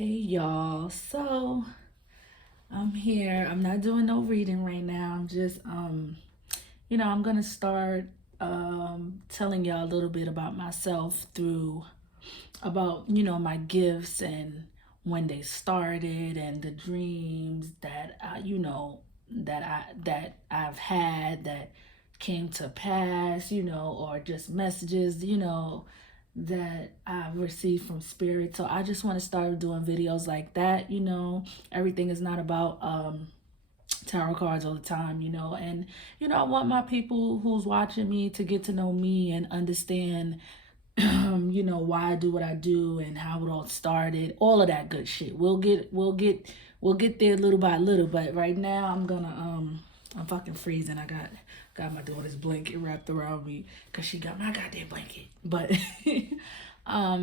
Hey y'all, so I'm here. I'm not doing no reading right now. I'm just I'm gonna start telling y'all a little bit about myself through about, my gifts and when they started and the dreams that I've had that came to pass, or just messages, that I've received from spirit. So I just want to start doing videos like that. Everything is not about tarot cards all the time, and I want my people who's watching me to get to know me and understand why I do what I do and how it all started, all of that good shit. We'll get there little by little, but right now I'm fucking freezing. I got my daughter's blanket wrapped around me because she got my goddamn blanket. But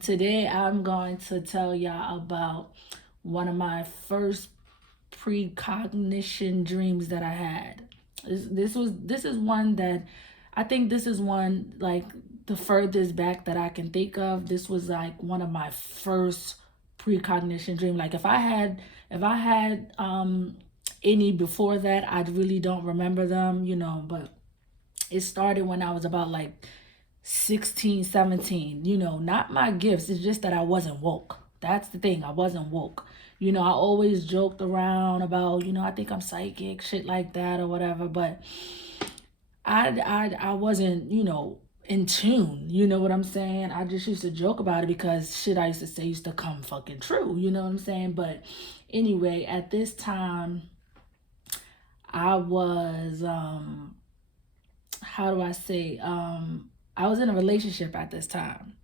today I'm going to tell y'all about one of my first precognition dreams that I had. This is one that I think this is one like the furthest back that I can think of. This was like one of my first precognition dream. Like if I had any before that, I really don't remember them, but it started when I was about like 16, 17. Not my gifts, it's just that I wasn't woke. That's the thing, I wasn't woke. I always joked around about, I think I'm psychic, shit like that or whatever, but I wasn't, in tune. You know what I'm saying? I just used to joke about it because shit I used to say used to come fucking true. You know what I'm saying? But anyway, at this time, I was how do I say? I was in a relationship at this time.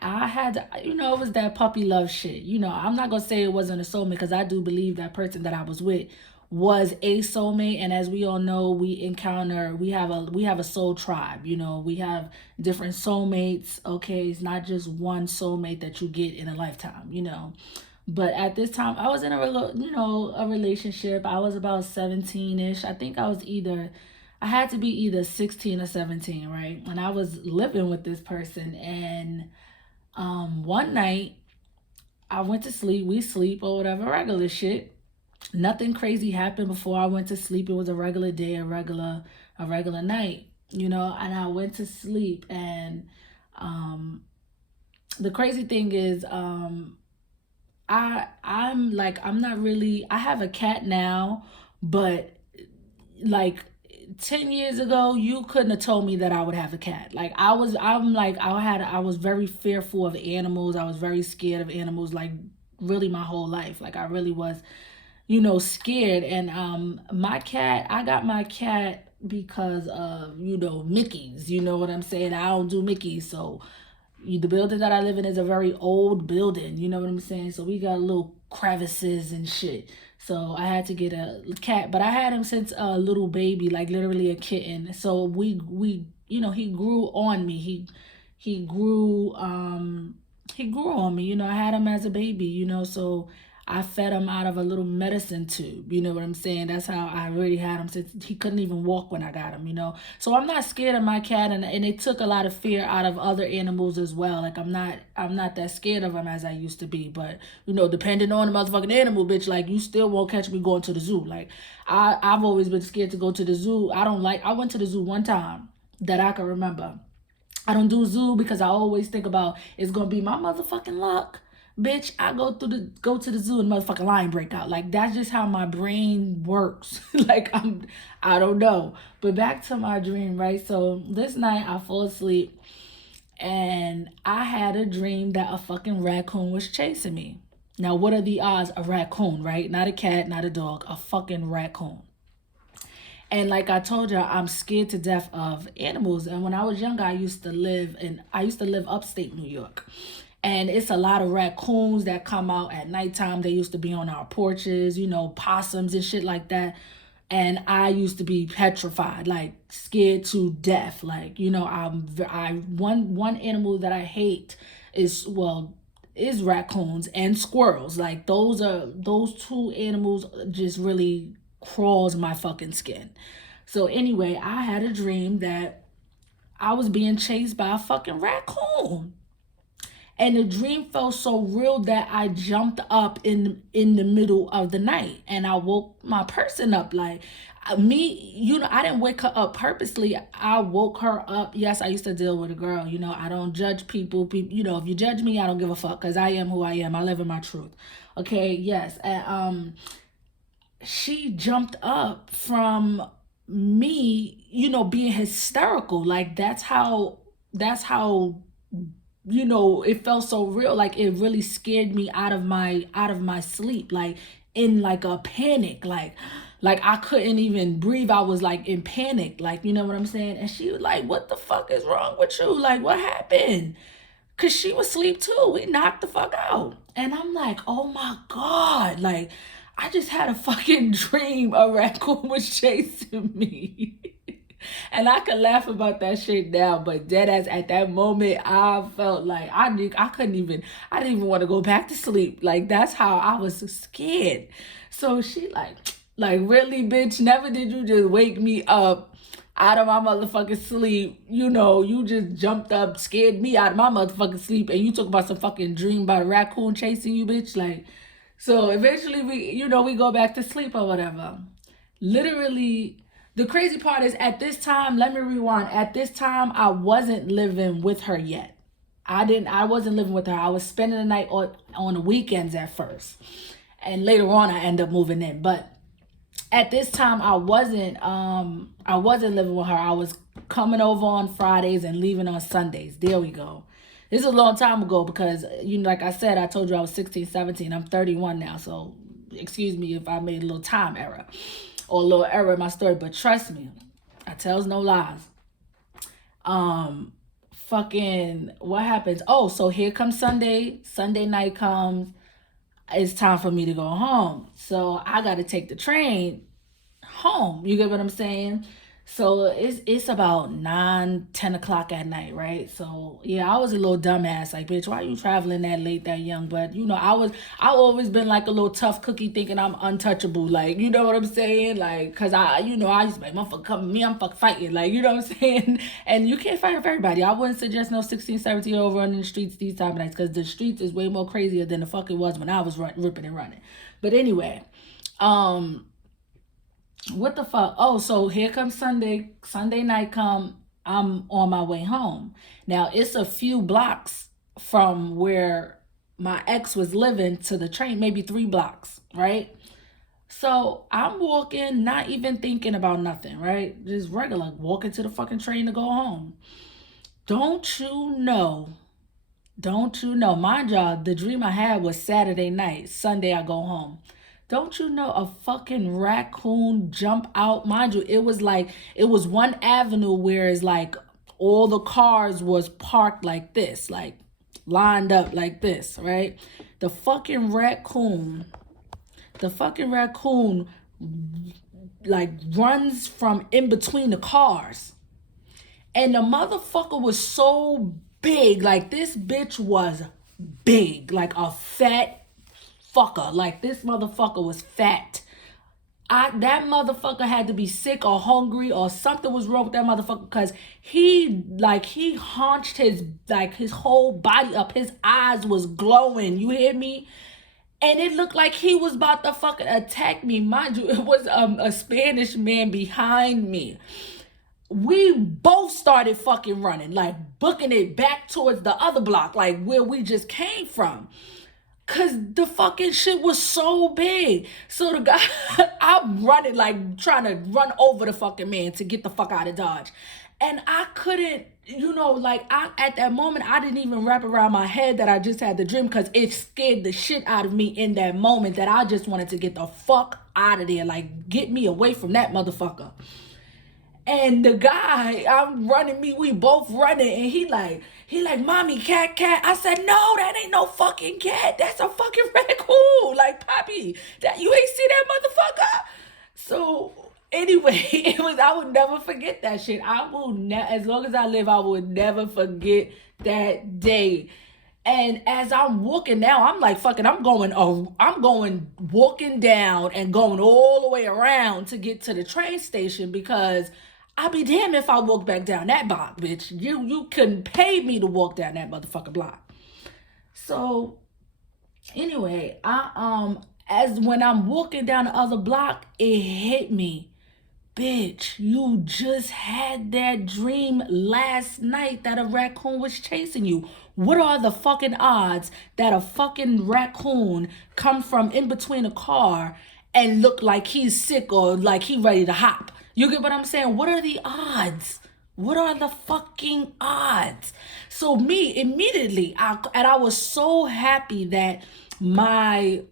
I had, it was that puppy love shit. I'm not gonna say it wasn't a soulmate because I do believe that person that I was with was a soulmate. And as we all know, we have a soul tribe. We have different soulmates. Okay, it's not just one soulmate that you get in a lifetime. But at this time, I was in a relationship. I was about 17ish. I think I had to be either 16 or 17, right? And I was living with this person, and one night I went to sleep. We sleep or whatever, regular shit. Nothing crazy happened before I went to sleep. It was a regular day, a regular night, and I went to sleep. And the crazy thing is, I'm not really, I have a cat now, but like 10 years ago you couldn't have told me that I would have a cat. Like I was very fearful of animals. I was very scared of animals, like really my whole life. Like I really was, scared. And my cat, I got my cat because of, Mickey's. You know what I'm saying? I don't do Mickey's. So the building that I live in is a very old building. You know what I'm saying? So we got little crevices and shit. So I had to get a cat, but I had him since a little baby, like literally a kitten. So we he grew on me. He grew on me. I had him as a baby. So I fed him out of a little medicine tube. You know what I'm saying? That's how I really had him since he couldn't even walk when I got him. So I'm not scared of my cat, and it took a lot of fear out of other animals as well. Like I'm not that scared of them as I used to be. But depending on the motherfucking animal, bitch, like you still won't catch me going to the zoo. Like I've always been scared to go to the zoo. I went to the zoo one time that I can remember. I don't do zoo because I always think about it's gonna be my motherfucking luck. Bitch, I go to the zoo and motherfucking lion break out. Like that's just how my brain works. Like I don't know. But back to my dream, right? So this night I fall asleep and I had a dream that a fucking raccoon was chasing me. Now what are the odds? A raccoon, right? Not a cat, not a dog, a fucking raccoon. And like I told you, I'm scared to death of animals. And when I was younger, I used to live upstate New York. And it's a lot of raccoons that come out at nighttime. They used to be on our porches, possums and shit like that. And I used to be petrified, like scared to death. Like, one animal that I hate is raccoons and squirrels. Like those two animals just really crawls my fucking skin. So anyway, I had a dream that I was being chased by a fucking raccoon. And the dream felt so real that I jumped up in the middle of the night, and I woke my person up. Like me, I didn't wake her up purposely. I woke her up. Yes, I used to deal with a girl. I don't judge people. If you judge me, I don't give a fuck, because I am who I am. I live in my truth. Okay, yes. And she jumped up from me, being hysterical. Like that's how it felt so real. Like it really scared me out of my sleep, like in like a panic, like I couldn't even breathe. I was like in panic, like, you know what I'm saying? And she was like, what the fuck is wrong with you? Like, what happened? Cause she was asleep too. We knocked the fuck out. And I'm like, oh my God. Like, I just had a fucking dream a raccoon was chasing me. And I could laugh about that shit now, but dead ass at that moment, I felt like I didn't even want to go back to sleep. Like, that's how I was scared. So she like, really, bitch, never did you just wake me up out of my motherfucking sleep. You just jumped up, scared me out of my motherfucking sleep, and you talk about some fucking dream about a raccoon chasing you, bitch. Like, so eventually we go back to sleep or whatever. Literally, the crazy part is, at this time, let me rewind. At this time, I wasn't living with her yet. I wasn't living with her. I was spending the night on the weekends at first. And later on I ended up moving in. But at this time I wasn't living with her. I was coming over on Fridays and leaving on Sundays. There we go. This is a long time ago, because like I said, I told you I was 16, 17. I'm 31 now, so excuse me if I made a little time error or a little error in my story, but trust me, I tells no lies. Fucking what happens? Oh, so here comes Sunday. Sunday night comes. It's time for me to go home. So I got to take the train home. You get what I'm saying? So it's about 9, 10 o'clock at night, right? So yeah, I was a little dumbass. Like, bitch, why are you traveling that late, that young? But I always been like a little tough cookie, thinking I'm untouchable. Like, you know what I'm saying? Like, cause I used to be like, motherfucker, come me, I'm fuck fighting. Like, you know what I'm saying? And you can't fight with everybody. I wouldn't suggest no 16, 17-year-old running the streets these time of nights, cause the streets is way more crazier than the fuck it was when I was ripping and running. But anyway, what the fuck? Oh, so here comes Sunday night come. I'm on my way home. Now it's a few blocks from where my ex was living to the train, maybe 3 blocks, right? So I'm walking, not even thinking about nothing, right? Just regular, walking to the fucking train to go home. Don't you know, mind y'all, the dream I had was Saturday night. Sunday I go home. Don't you know, a fucking raccoon jump out? Mind you, it was one avenue where it's like all the cars was parked like this, like lined up like this, right? The fucking raccoon like runs from in between the cars. And the motherfucker was so big, like this bitch was big, like a fat fucker. Like, this motherfucker was fat. That motherfucker had to be sick or hungry or something was wrong with that motherfucker, because he haunched his whole body up. His eyes was glowing. You hear me? And it looked like he was about to fucking attack me. Mind you, it was a Spanish man behind me. We both started fucking running, like booking it back towards the other block, like where we just came from. Cause the fucking shit was so big. So the guy, I'm running, like trying to run over the fucking man to get the fuck out of Dodge. And I couldn't, at that moment, I didn't even wrap around my head that I just had the dream, because it scared the shit out of me in that moment, that I just wanted to get the fuck out of there. Like, get me away from that motherfucker. And the guy, I'm running, we both running, and he like, mommy, cat. I said, no, that ain't no fucking cat. That's a fucking raccoon. Like, Poppy, that you ain't see that motherfucker? So anyway, I would never forget that shit. As long as I live, I would never forget that day. And as I'm walking now, I'm like, fucking, I'm going walking down and going all the way around to get to the train station, because I'll be damned if I walk back down that block, bitch. You couldn't pay me to walk down that motherfucking block. So anyway, as when I'm walking down the other block, it hit me. Bitch, you just had that dream last night that a raccoon was chasing you. What are the fucking odds that a fucking raccoon come from in between a car and look like he's sick or like he ready to hop? You get what I'm saying? What are the odds? What are the fucking odds? So me immediately, I was so happy that my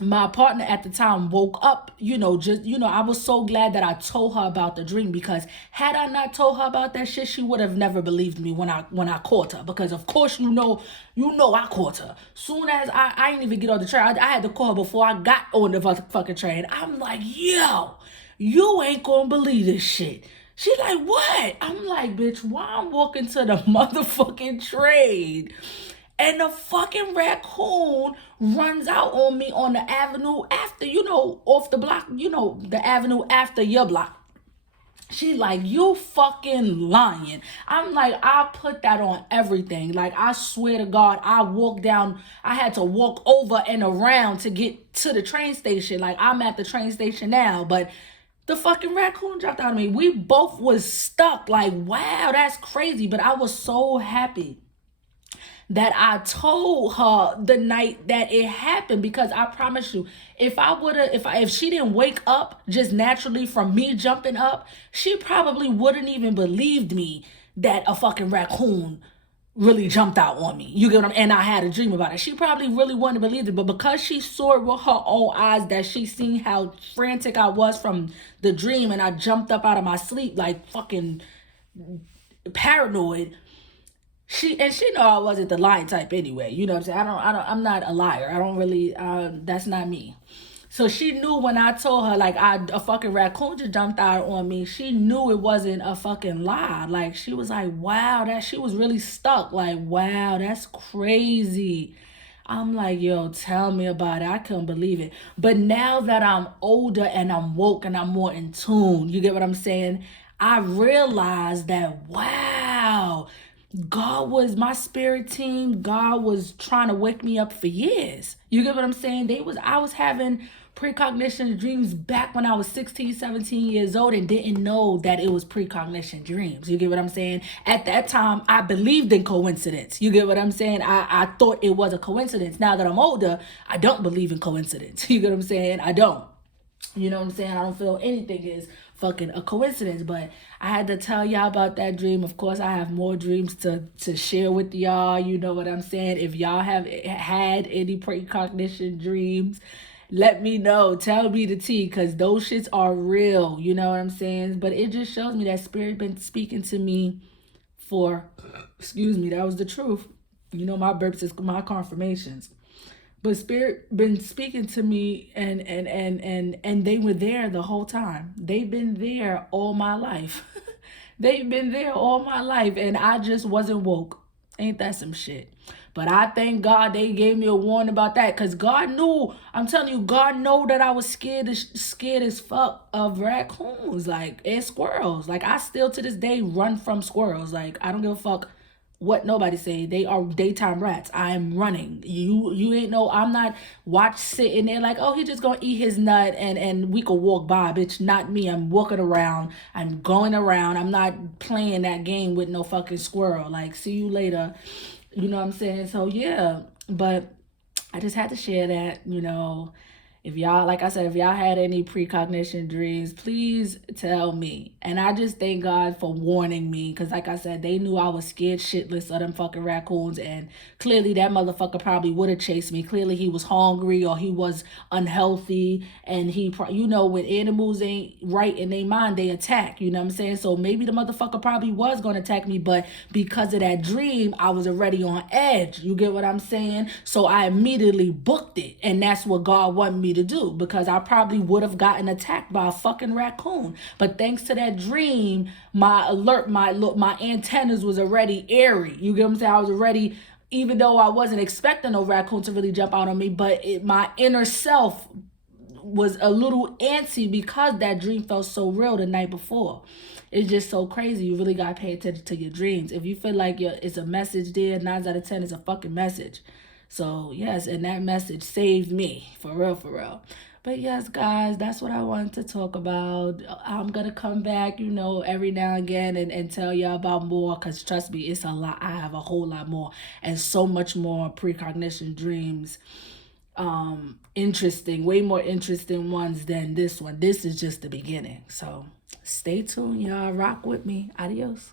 my partner at the time woke up, I was so glad that I told her about the dream, because had I not told her about that shit, she would have never believed me when I caught her, because of course I caught her. Soon as I didn't even get on the train, I had to call her before I got on the fucking train. I'm like, yo, you ain't gonna believe this shit. She's like, what? I'm like, bitch, why I'm walking to the motherfucking train and the fucking raccoon runs out on me on the avenue after, off the block, the avenue after your block. She like, you fucking lying. I'm like, I put that on everything. Like, I swear to God, I had to walk over and around to get to the train station. Like, I'm at the train station now, but the fucking raccoon jumped out of me. We both was stuck. Like, wow, that's crazy. But I was so happy that I told her the night that it happened, because I promise you, if she didn't wake up just naturally from me jumping up, she probably wouldn't even believed me that a fucking raccoon really jumped out on me. You get what I'm, and I had a dream about it. She probably really wouldn't have believed it, but because she saw it with her own eyes, that she seen how frantic I was from the dream, and I jumped up out of my sleep like fucking paranoid. She know I wasn't the lying type anyway. You know what I'm saying? I'm not a liar. I don't really, that's not me. So she knew when I told her, like, a fucking raccoon just jumped out on me. She knew it wasn't a fucking lie. Like, she was like, wow, she was really stuck. Like, wow, that's crazy. I'm like, yo, tell me about it. I couldn't believe it. But now that I'm older and I'm woke and I'm more in tune, you get what I'm saying? I realized that, wow, God was my spirit team. God was trying to wake me up for years. You get what I'm saying? I was having precognition dreams back when I was 16, 17 years old and didn't know that it was precognition dreams. You get what I'm saying? At that time, I believed in coincidence. You get what I'm saying? I thought it was a coincidence. Now that I'm older, I don't believe in coincidence. You get what I'm saying? I don't. You know what I'm saying? I don't feel anything is fucking a coincidence, but I had to tell y'all about that dream. Of course, I have more dreams to share with y'all. You know what I'm saying? If y'all have had any precognition dreams, let me know. Tell me the tea, because those shits are real. You know what I'm saying? But it just shows me that spirit been speaking to me for, that was the truth. You know, my burps is my confirmations. But spirit been speaking to me, and they were there the whole time. They've been there all my life. They've been there all my life, and I just wasn't woke. Ain't that some shit? But I thank God they gave me a warning about that, because God knew, I'm telling you, God know that I was scared as fuck of raccoons, like, and squirrels. Like, I still to this day run from squirrels. Like, I don't give a fuck what nobody say. They are daytime rats. I'm running. You ain't know. I'm not sitting there like, oh, he just gonna eat his nut and we could walk by. Bitch, not me. I'm walking around. I'm going around. I'm not playing that game with no fucking squirrel. Like, see you later. You know what I'm saying? So yeah, but I just had to share that, If y'all, like I said, if y'all had any precognition dreams, please tell me. And I just thank God for warning me, because like I said, they knew I was scared shitless of them fucking raccoons, and clearly that motherfucker probably would have chased me. Clearly he was hungry or he was unhealthy, and when animals ain't right in their mind, they attack, you know what I'm saying? So maybe the motherfucker probably was going to attack me, but because of that dream, I was already on edge. You get what I'm saying? So I immediately booked it, and that's what God wanted me to do, because I probably would have gotten attacked by a fucking raccoon. But thanks to that dream, my antennas was already airy. You get what I'm saying? I was already, even though I wasn't expecting no raccoon to really jump out on me, but my inner self was a little antsy because that dream felt so real the night before. It's just so crazy. You really gotta pay attention to your dreams. If you feel like it's a message there, 9 out of 10 is a fucking message. So yes, and that message saved me for real, for real. But yes, guys, that's what I wanted to talk about. I'm gonna come back, every now and again and tell y'all about more, because trust me, it's a lot. I have a whole lot more and so much more precognition dreams. Interesting, way more interesting ones than this one. This is just the beginning. So stay tuned, y'all. Rock with me. Adios.